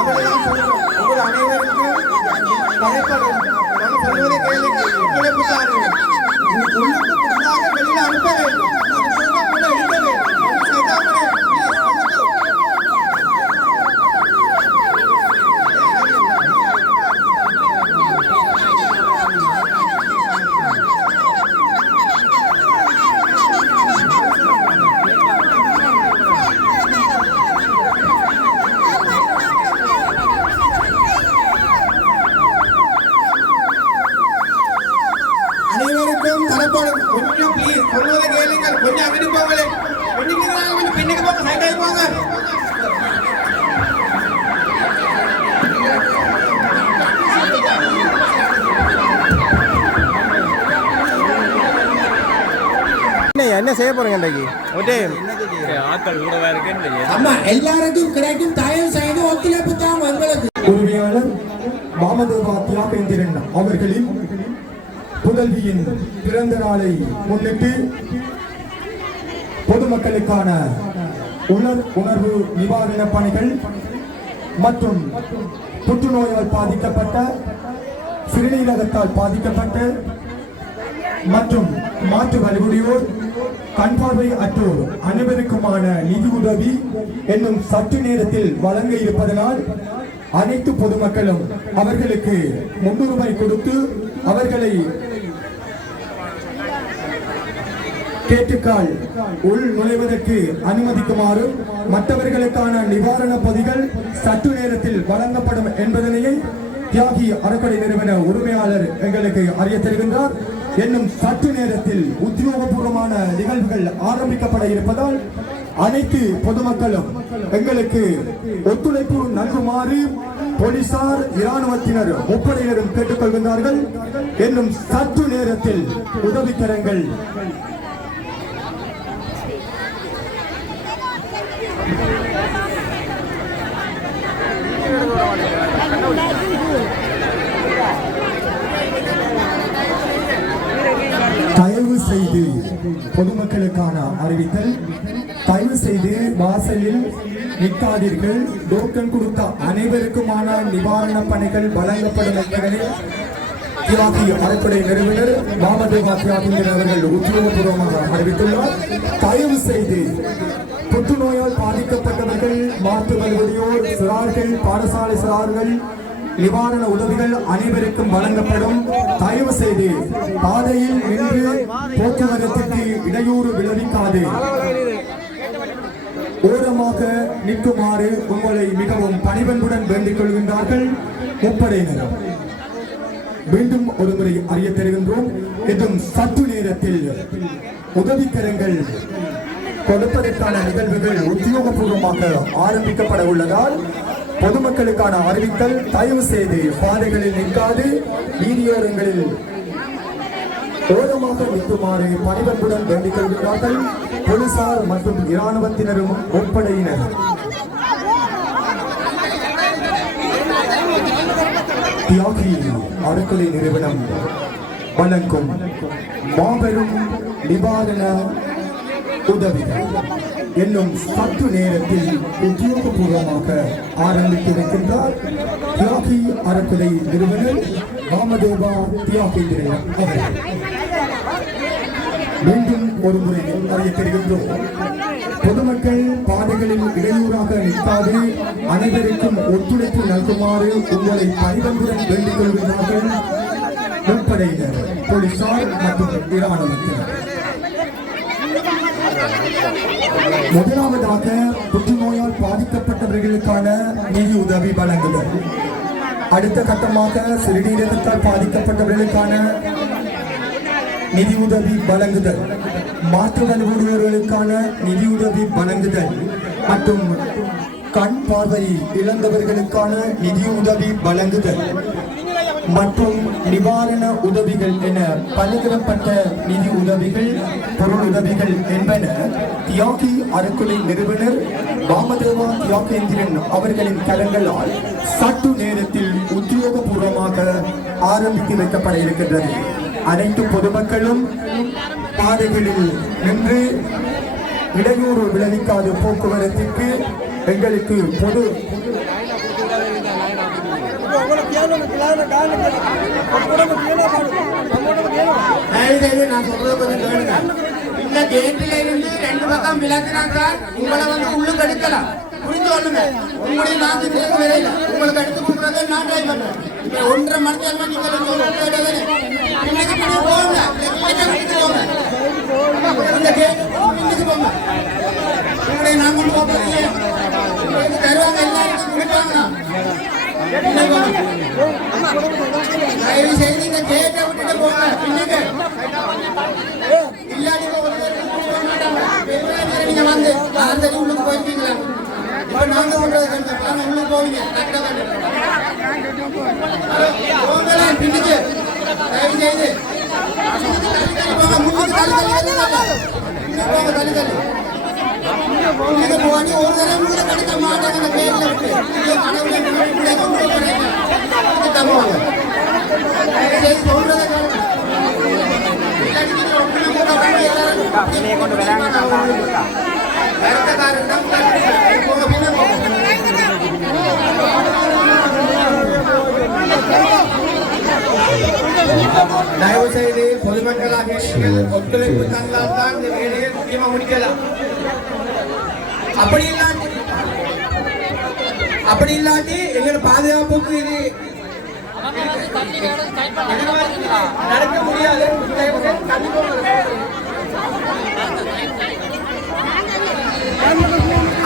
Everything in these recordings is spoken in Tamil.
அவ்வளவுதான் சொல்றோம் உங்கள் அனைவருக்கும் வரைபடம் நான் சொல்வதை கேளுங்க ஒத்துழைப்பு தாருங்கள் உள்ளுக்கு புதிதாக வெளியில அனுப்ப வேண்டும் அது போக கூட எடுக்க வேண்டும் செய்ய போறீங்க இன்றைக்கு? ஒட்டே. ஆட்கள் கூடவா இருக்குன்னு ஆமா எல்லாருக்கும் கிடைக்கும் தயவு செய்து ஒத்துழைப்பு தான் உரிமையாளர் தியாகேந்திரன் அவர்களின் புதல்வியின் பிறந்த நாளை முன்னிட்டு பொதுமக்களுக்கான உணர் உணர்வு நிவாரண பணிகள் மற்றும் புற்றுநோயால் பாதிக்கப்பட்ட சிறுநீரகத்தால் பாதிக்கப்பட்ட மற்றும் மாற்று வலுவுடையோர் கண் பார்வை அற்றோர் அனைவருக்குமான நிதி உதவி என்னும் சற்று நேரத்தில் வழங்க இருப்பதனால் அனைத்து பொதுமக்களும் அவர்களுக்கு முன்னுரிமை கொடுத்து அவர்களை கேட்டுக்கால் உள் நுழைவதற்கு அனுமதிக்குமாறு மற்றவர்களுக்கான நிவாரண பதிகள் சற்று நேரத்தில் வழங்கப்படும் என்பதனையே தியாகி அறக்கடை நிறுவன உரிமையாளர் எங்களுக்கு அறிய தருகின்றார். என்னும் சற்று நேரத்தில் உத்தியோகபூர்வமான நிகழ்வுகள் ஆரம்பிக்கப்பட இருப்பதால் அனைத்து பொதுமக்களும் எங்களுக்கு ஒத்துழைப்பு நல்குமாறு போலீசார் இராணுவத்தினர் முப்படையினரும் கேட்டுக்கொள்கின்றார்கள். என்னும் சற்று நேரத்தில் உதவிக்கரங்கள் தயவு செய்து பொதுமக்களுக்கான அறிவித்தல். தயவு செய்து வாசலில் நிற்காதீர்கள் டோக்கன் கொடுத்த அனைவருக்குமான நிவாரண பணிகள் வழங்கப்படும் என்பதனை தியாகி அறப்படை நிறுவனர் மாமதேவா தியாகிங்கர் அவர்கள் உத்தியோகபூர்வமாக அறிவித்துள்ளார். தயவு செய்து புற்றுநோயால் பாதிக்கப்பட்டவர்கள் மாற்று வருவதையோர் சிறார்கள் பாடசாலை சிறார்கள் நிவாரண உதவிகள் அனைவருக்கும் வழங்கப்படும். தயவு செய்து பாதையில் நின்று போக்குவரத்துக்கு இடையூறு விளைவிக்காது. ஓரமாக நிற்குமாறு உங்களை மிகவும் பணிவன்புடன் வேண்டிக் கொள்கின்றார்கள். முப்படையினர். மீண்டும் ஒருமுறை அறிய தருகின்றோம். என்றும் சற்று நேரத்தில் உதவிக்கரங்கள் கொடுப்பதற்கான நிகழ்வுகள் உத்தியோகபூர்வமாக ஆரம்பிக்கப்பட உள்ளதால் பொதுமக்களுக்கான அறிவித்தல் தயவு செய்து பாதைகளில் நிற்காது வீதியோரங்களில் ஓரமாக நிற்குமாறு பணிவன்புடன் வேண்டிக் கொள்கிறார்கள். போலீசார் மற்றும் இராணுவத்தினரும் முப்படையினர். தியாகி அறக்கலை நிறுவனம் வழங்கும் மாபெரும் நிவாரண உதவிகள் இன்னும் சற்று நேரத்தில் உத்தியோகபூர்வமாக ஆரம்பித்திருக்கின்றார் தியாகி அறக்கலை நிறுவனர் ராமதேவா தியாகேந்திரன் அவர்கள். மீண்டும் ஒரு முறை அறியப்படுகின்றோம் பொதுமக்கள் பாதைகளில் இடையூறாக நிற்காது அனைவருக்கும் ஒத்துழைப்பு நல்குமாறு உங்களை பரிவந்துடன் வேண்டிக் கொள்கிறார்கள் முப்படையினர் போலீசார் மற்றும் இராணுவத்தினர். முதலாவதாக புற்றுநோயால் பாதிக்கப்பட்டவர்களுக்கான நிதி உதவி வழங்குதல். அடுத்த கட்டமாக சிறுநீரகத்தால் பாதிக்கப்பட்டவர்களுக்கான நிதியுதவி வழங்குதல். மாற்று வலுவுடையவர்களுக்கான நிதியுதவி வழங்குதல். மற்றும் கண் பார்வை இழந்தவர்களுக்கான நிதியுதவி வழங்குதல். மற்றும் நிவாரண உதவிகள் என பலதரப்பட்ட நிதி உதவிகள் பொருள் உதவிகள் என்பன தியாகி அறக்குலை நிறுவனர் வாமதேவா தியாகேந்திரன் அவர்களின் கரங்களால் சற்று நேரத்தில் உத்தியோகபூர்வமாக ஆரம்பித்து வைக்கப்பட இருக்கின்றது. அனைத்து பொதுமக்களும் பாதைகளில் நின்று இடையூறு விளைவிக்காத போக்குவரத்திற்கு எங்களுக்கு பொது தயவு செய்து நான் சொல்றது கொஞ்சம் கேளுங்க. இந்த கேட்டில இருந்து ரெண்டு பக்கம் விளக்குனாக்க உங்களை வந்து உள்ளுக்கு எடுக்கலாம். புரிஞ்சு கொள்ளுங்க. உங்களுடைய நாக்கு கேட்க வரையில உங்களுக்கு எடுத்து கொடுக்கறதை நான் ட்ரை பண்றேன். இப்ப ஒன்றரை மணி நேரமா நீங்க வந்து ஒரு போங்க. போங்க. இந்த கேட் பின்னுக்கு போங்க. உங்களுடைய நான் கொண்டு போகிறீங்க உங்களுக்கு தருவாங்க எல்லாருக்கும் கொடுப்பாங்க. தயவு செய்து இந்த கேட்டை விட்டுட்டு போங்க இல்லாட்டி நீங்க வந்து உள்ளுக்கு போயிருக்கீங்களா இப்ப நாங்க போவீங்க பின்னுக்கு தயவு செய்து தள்ளி தள்ளி முன்னுக்கு தள்ளி தள்ளி போங்க தள்ளி தள்ளி பின்னுக்கு போனி ஒரு தடவை உள்ள கடிக்க மாட்டாங்க அந்த கேட்ல விட்டு கொண்டு தயவு செய்து பொதுமக்களாக ஒத்துழைப்பு தந்தால் தான் இந்த வேலையை முக்கியமாக முடிக்கலாம். அப்படி இல்லாட்டி அப்படி இல்லாட்டி எங்களோட பாதுகாப்புக்கு இது நடக்க முடியாது.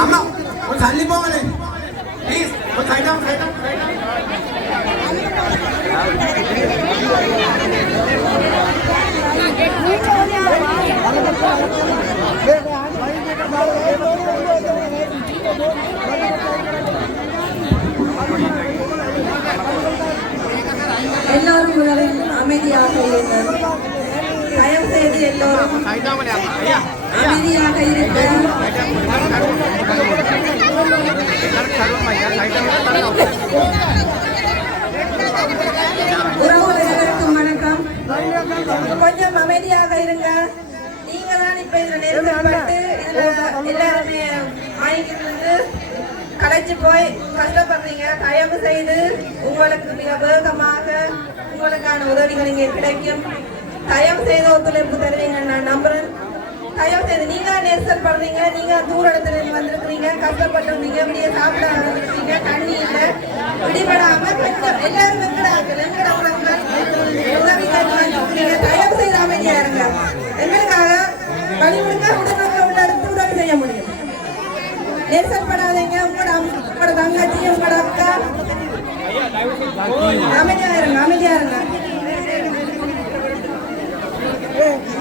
அம்மா தள்ளி போங்களே ப்ளீஸ் கொஞ்சம் சைட் டவுன் எல்லோரும் அமைதியாக இருங்கள். தயவு செய்து எல்லோரும் அமைதியாக இருக்க உறவுகளுக்கும் வணக்கம். கொஞ்சம் அமைதியாக இருங்க. நீங்க தான் இப்ப இதுல நெருக்கப்பட்டு இதுல எல்லாருமே வாங்கிட்டு வந்து களைச்சு போய் கஷ்டப்படுறீங்க தயவு செய்து உங்களுக்கு மிக வேகமாக உங்களுக்கான உதவிகள் இங்கே கிடைக்கும். தயவு செய்து ஒத்துழைப்பு தருவீங்கன்னு நான் நம்புறேன். தயவு செய்து நீங்கள் நெரிசல் படுறீங்க நீங்கள் தூர இடத்துல இருந்து வந்திருக்கிறீங்க கஷ்டப்பட்டிருந்தீங்க விடிய சாப்பிட வந்திருக்கீங்க தண்ணி இல்ல. விடிபடாம கொஞ்சம் எல்லாரும் வெங்கடாக்கள் வெங்கட உறவுகள் உதவி கேட்டு வந்திருக்கிறீங்க. தயவு செய்து அமைதியா இருங்க. எங்களுக்காக வழி கொடுக்க உடனே உள்ள இடத்து உதவி செய்ய முடியும். நெரிசல் படாதீங்க உங்களோட அம்மா, உங்களோட தங்கச்சி உங்களோட அக்கா. அமைதியா இருங்க அமைதியா இருங்க.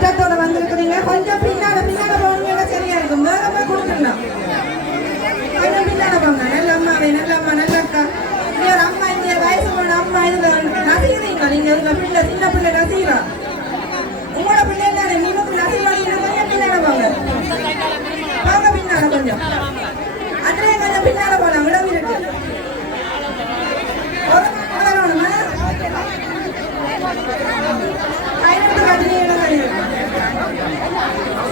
கஷ்டத்தோட வந்திருக்கிறீங்க. கொஞ்சம் பின்னால பின்னால போனீங்க சரியா இருக்கும். வேகமா கொடுத்துடலாம். கொஞ்சம் பின்னால போங்க. நல்ல அம்மாவே நல்ல அம்மா நல்ல அக்கா. இங்க ஒரு அம்மா இங்க வயசு போன அம்மா இதுல நசிக்கிறீங்க நீங்க உங்க பிள்ளை சின்ன பிள்ளை நசிக்கிறா? உங்களோட பிள்ளை தானே நீங்க நசிவாங்க கொஞ்சம் பின்னால போங்க. வாங்க பின்னால கொஞ்சம் அன்றைய கொஞ்சம் பின்னால போலாம் இடம் இருக்கு ஒரு வரணுமா கையெழுத்து காட்டுனீங்கன்னா சரி இருக்கும்.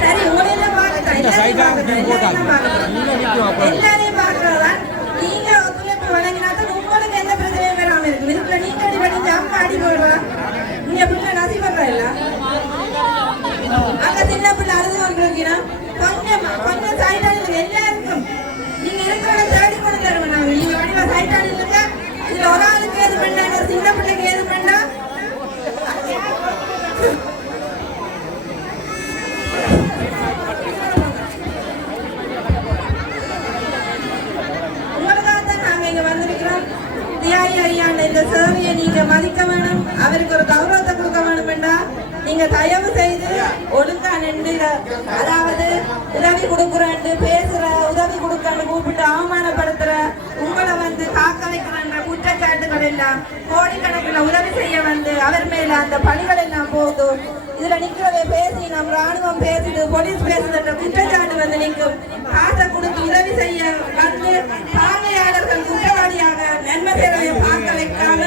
சரி உங்களையெல்லாம் பார்க்கத்தான் எல்லாரையும் பார்க்கத்தான் எல்லாரையும் பார்க்கத்தான் எல்லாரையும் பார்க்கறதான் நீங்க ஒத்துழைப்பு வழங்கினா தான் உங்களுக்கு எந்த பிரச்சனையும் வராம இருக்கும் இதுக்குள்ள நீங்க அடி பண்ணி அம்மா அடி போடுறா நீங்க பிள்ளை நசி பண்றா இல்ல அங்க சின்ன பிள்ளை அழுது கொண்டிருக்கிறா கொஞ்சம் கொஞ்சம் சைடான எல்லாருக்கும் நீங்க இருக்கிற தேடி கொண்டு தருவேன் நாங்க நீங்க வடிவா சைடான இல்லைங்க இதுல ஒரு ஆளுக்கு ஏது பண்ணா ஒரு சின்ன பிள்ளைக்கு ஏது பண்ணா உங்களுக்காக தான் நாங்க இங்க வந்திருக்கிறோம் தியாகி ஐயாண்ட இந்த சேவையை நீங்க மதிக்க வேணும் அவருக்கு ஒரு கௌரவத்தை கொடுக்க வேணும் வேண்டாம் நீங்க தயவு செய்து ஒழுங்கா நின்று அதாவது உதவி கொடுக்குறேன்னு பேசுற உதவி கொடுக்கன்னு கூப்பிட்டு அவமானப்படுத்துற உங்களை வந்து காக்க வைக்கிறன்ற குற்றச்சாட்டுகள் எல்லாம் கோடிக்கணக்கில் உதவி செய்ய வந்து அவர் மேல அந்த பணிகள் எல்லாம் போதும் இதுல நிக்கிறவே பேசி நம் ராணுவம் பேசுது போலீஸ் பேசுதுன்ற குற்றச்சாட்டு வந்து நிற்கும். காசை கொடுத்து உதவி செய்ய வந்து பார்வையாளர்கள் குற்றவாளியாக நன்மை சேரவை பார்க்க வைக்காம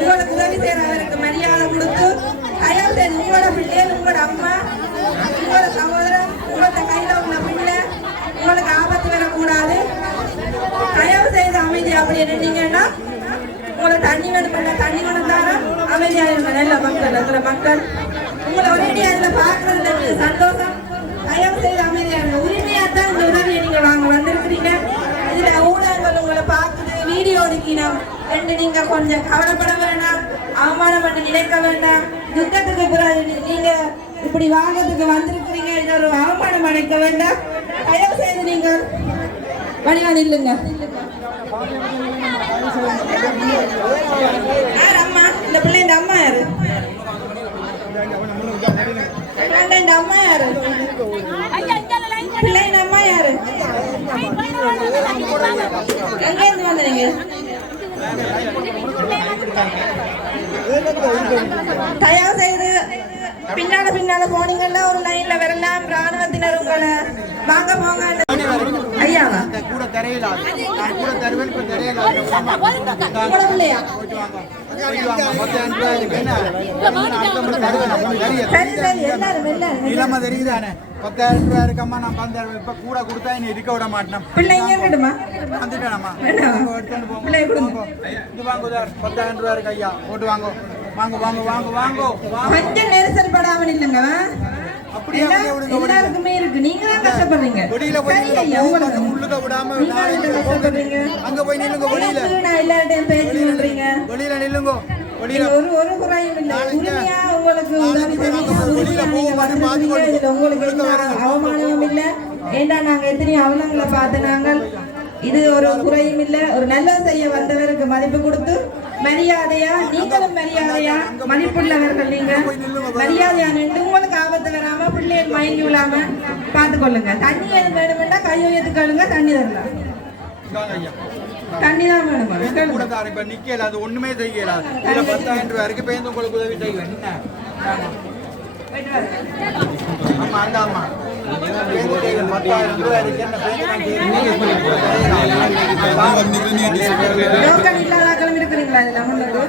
உங்களுக்கு உதவி செய்யறவருக்கு மரியாதை கொடுத்து தயவு செய்து உங்களோட பிள்ளைகள் உங்களோட அம்மா உங்களோட சகோதரன் உங்களோட கையில உள்ள பிள்ளை உங்களுக்கு ஆபத்து வரக்கூடாது. தயவு செய்து அமைதி அப்படி நின்னீங்கன்னா உங்களை தண்ணி வேணும் பண்ண தண்ணி வேணும் அமைதியாக இருங்க நல்ல மக்கள் அதுல மக்கள். உங்களை ஒரேடி அதில் பாக்குறதுல எனக்கு சந்தோஷம். தயவு செய்து அமைதியாக இருங்க. உரிமையாக தான் இந்த உதவியை நீங்க வாங்க வந்திருக்கிறீங்க. இதுல ஊடகங்கள் உங்களை பார்க்குது வீடியோ எடுக்கணும் ரெண்டு நீங்க கொஞ்சம் கவலைப்பட வேண்டாம் அவமானம் பண்ணி நினைக்க வேண்டாம். யுத்தத்துக்கு பிறகு நீங்க இப்படி வாங்கறதுக்கு வந்திருக்கிறீங்க இன்னொரு அவமானம் அடைக்க வேண்டாம். தயவு செய்து நீங்க வடிவா நில்லுங்க அம்மா? இந்த பிள்ளை இந்த அம்மா யாரு? இந்த அம்மா யாரு? பிள்ளை இந்த அம்மா யாரு? எங்க இருந்து வந்தீங்க? தயவு செய்து பின்னால பின்னால போனீங்கன்னா ஒரு லைன்ல வரலாம் ராணுவத்தினர் உங்களை வாங்க போங்க. ஐயாவா? கூட தெரியல கூட தருவேன் இப்ப தெரியல எல்லாரும் எல்லாரும். இல்லாம தெரியுதானே? பத்தாயிரம் ரூபாய் இருக்கம்மா நான் பந்தாயிரம் இப்ப கூட கொடுத்தா நீ இருக்க விட மாட்டேன். பிள்ளை இங்க இருக்கட்டுமா வந்துட்டேனம்மா. எடுத்துட்டு போங்க. இது வாங்க உதார் பத்தாயிரம் ரூபாய் இருக்கு ஐயா. போட்டு வாங்க. வாங்க வாங்க வாங்க வாங்க. கொஞ்சம் நெரிசல் படாம இல்லைங்க அப்படியே. எல்லாருக்குமே இருக்கு. நீங்க தான் கஷ்டப்படுறீங்க. வெளியில போய் உள்ளுக்க விடாம அங்க போய் நில்லுங்க வெளியில. நான் எல்லார்ட்டையும் பேசி சொல்றீங்க வெளியில நில்லுங்க. வெளியில. நீங்க ஒரு ஒரு குறையும் இல்லை. உரிமையா உங்களுக்கு இதுல உங்களுக்கு எந்த அவமானமும் இல்லை. ஏண்டா நாங்க எத்தனையோ அவலங்களை பார்த்து நாங்கள் இது ஒரு குறையும் இல்லை. ஒரு நல்லது செய்ய வந்தவருக்கு மதிப்பு கொடுத்து மரியாதையா நீங்களும் மரியாதையா மதிப்புள்ளவர்கள் நீங்க மரியாதையா நின்று உங்களுக்கு ஆபத்து வராம பிள்ளைகள் மயங்கி விழாம பார்த்து கொள்ளுங்க தண்ணி வேணுமெண்டா கை உயர்த்து கழுங்க தண்ணி தரலாம். தண்ணி தான் வேணுமா. கூட தாரு இப்ப நிக்கல அது ஒண்ணுமே செய்யல இதுல பத்தாயிரம் ரூபாய் இருக்கு பேருந்து உங்களுக்கு உதவி செய்வேன் என்ன ஆமா. ஆமா அந்த ஆமா பத்தாயிரம் ரூபாய் இருக்கு என்ன இல்லாதாக்களும் இருக்கிறீங்களா இதுல முன்னுக்கு?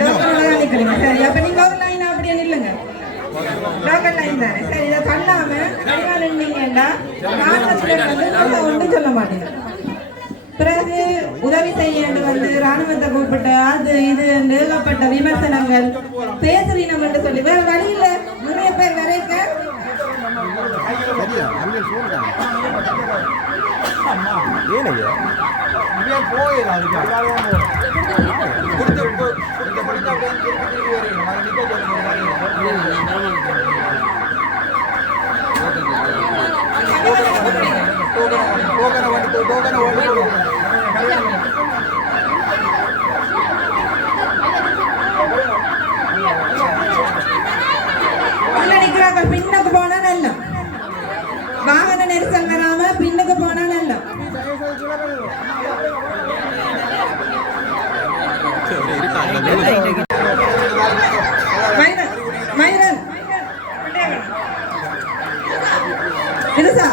டோக்கன் இல்லாத நிக்கிறீங்க. சரி, அப்ப நீங்க ஒரு line அப்படியே நில்லுங்க. தானே. சரி, இதை ஒண்ணும் சொல்ல மாட்டீங்க. பிறகு உதவி செய்ய வந்து ராணுவத்தை கூப்பிட்டு அது இது நிறுவப்பட்ட விமர்சனங்கள் பேசுறீனம் என்று சொல்லி. வேற வழியில் நிறைய பேர் வரைக்க. போய் இங்கே போயிடு அதுக்கு கொடுத்து கொ- கொடுத்த கொடுத்து அப்படியே திருப்பி திருப்பி வருவீங்க அதை நிக்க சொல்லுங்க டோக்கனை வந்து டோக்கனை ஓடி உள்ள நிக்கிறாங்க பின்னுக்கு போனா நல்ல வாகன நெரிசல் வராம பின்னுக்கு போனா நல்ல மைரன் மைரன் இதுசா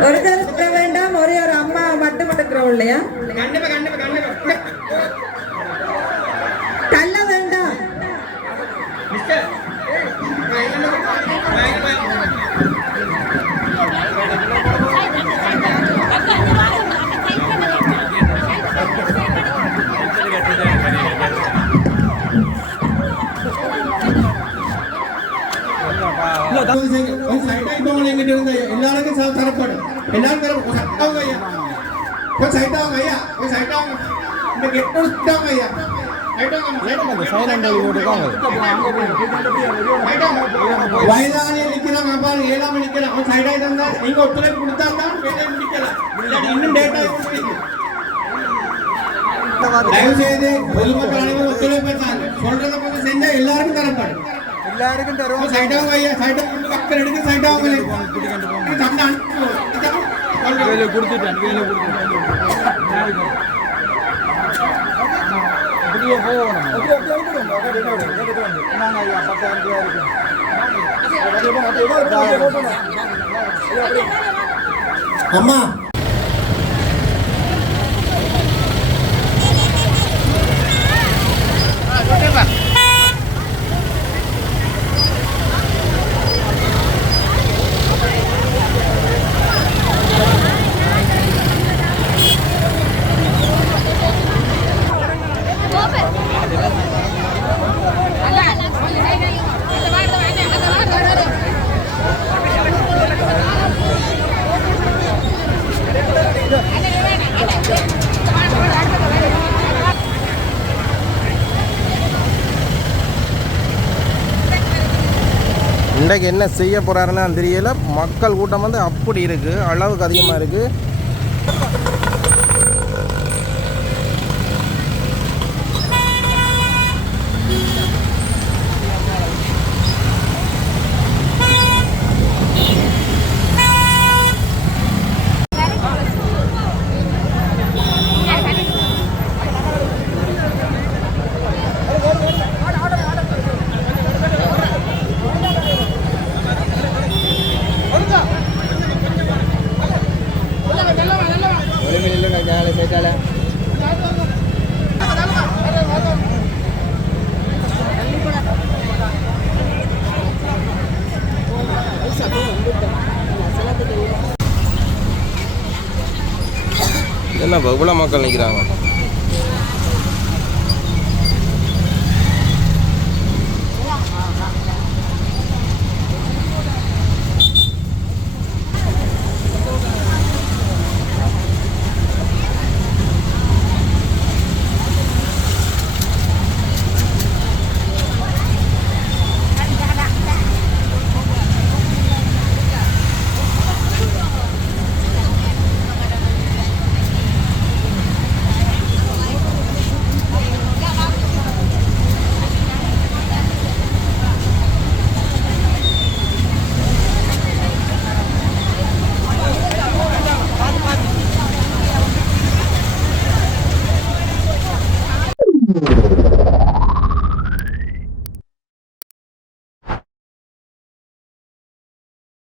ஒரு கருத்து வேண்டாம் ஒரே ஒரு அம்மா மட்டும் எடுக்கிறோம் இல்லையா தள்ள வேண்டாம் ஒரு சைடாகி போங்க எங்கிட்ட இருந்து எல்லாருக்கும் சார் தரப்படும் எல்லாரும் தரப்படும் ஒரு சைடாங்க ஐயா ஒரு சைடாங்க ஐயா ஒரு சைடாங்க இந்த கெட்டு ஐயா வயதானிய நிக்கிறாங்க பாரு ஏழாம நிக்கிறான் அவன் சைடா இருந்தா நீங்க ஒத்துழைப்பு கொடுத்தா தான் வேலையை முடிக்கலாம் இல்லாட்டி இன்னும் டேட்டா தயவு செய்து பொதுமக்கள் அனைவரும் ஒத்துழைப்பு தாங்க சொல்றத கொஞ்சம் செஞ்சா எல்லாருக்கும் എല്ലാവർക്കും തരവും കൊടുത്തിട്ടാണ് പോകണം പത്തായിരം രൂപ ആയിരിക്കും അമ്മ இன்றைக்கு என்ன செய்ய போகிறாருன்னு தெரியல. மக்கள் கூட்டம் வந்து அப்படி இருக்குது அளவுக்கு அதிகமாக இருக்குது என்ன இவ்வளோ மக்கள் நிற்கிறாங்க